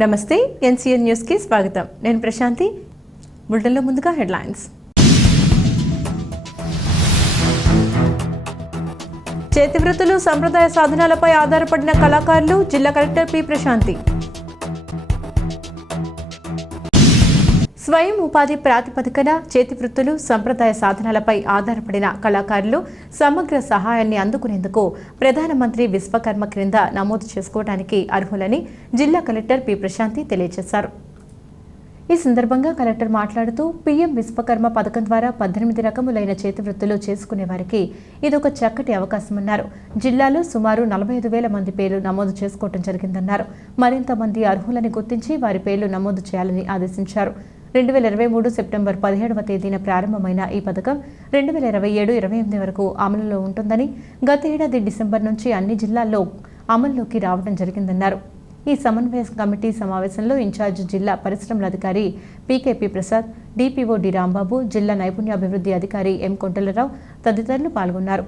నమస్తే ఎన్సీఎన్ న్యూస్కి స్వాగతం. నేను ప్రశాంతి. బుల్టన్లో ముందుగా హెడ్లైన్స్. చేతివృత్తులు సంప్రదాయ సాధనాలపై ఆధారపడిన కళాకారులు జిల్లా కలెక్టర్ పి. ప్రశాంతి. స్వయం ఉపాధి ప్రాతిపదికన చేతి వృత్తులు సంప్రదాయ సాధనాలపై ఆధారపడిన కళాకారులు సమగ్ర సహాయాన్ని అందుకునేందుకు ప్రధానమంత్రి విశ్వకర్మ క్రింద నమోదు చేసుకోవడానికి అర్హులని జిల్లా కలెక్టర్ పి. ప్రశాంతి తెలియజేశారు. ఈ సందర్భంగా కలెక్టర్ మాట్లాడుతూ పీఎం విశ్వకర్మ పథకం ద్వారా పద్దెనిమిది రకములైన చేతి వృత్తులు చేసుకునే వారికి ఇదొక చక్కటి అవకాశమన్నారు. జిల్లాలో సుమారు నలభై ఐదు వేల మంది పేర్లు నమోదు చేసుకోవడం జరిగిందన్నారు. మరింత మంది అర్హులని గుర్తించి వారి పేర్లు నమోదు చేయాలని ఆదేశించారు. రెండు వేల ఇరవై మూడు సెప్టెంబర్ పదిహేడవ తేదీన ప్రారంభమైన ఈ పథకం రెండు వేల ఇరవై ఏడు ఇరవై ఎనిమిది వరకు అమలులో ఉంటుందని గత ఏడాది డిసెంబర్ నుంచి అన్ని జిల్లాల్లో అమల్లోకి రావడం జరిగిందన్నారు. ఈ సమన్వయ కమిటీ సమావేశంలో ఇన్ఛార్జ్ జిల్లా పరిశ్రమల అధికారి PKP Prasad DPO D Rambabu జిల్లా నైపుణ్యాభివృద్ధి అధికారి ఎం కొంటలరావు తదితరులు పాల్గొన్నారు.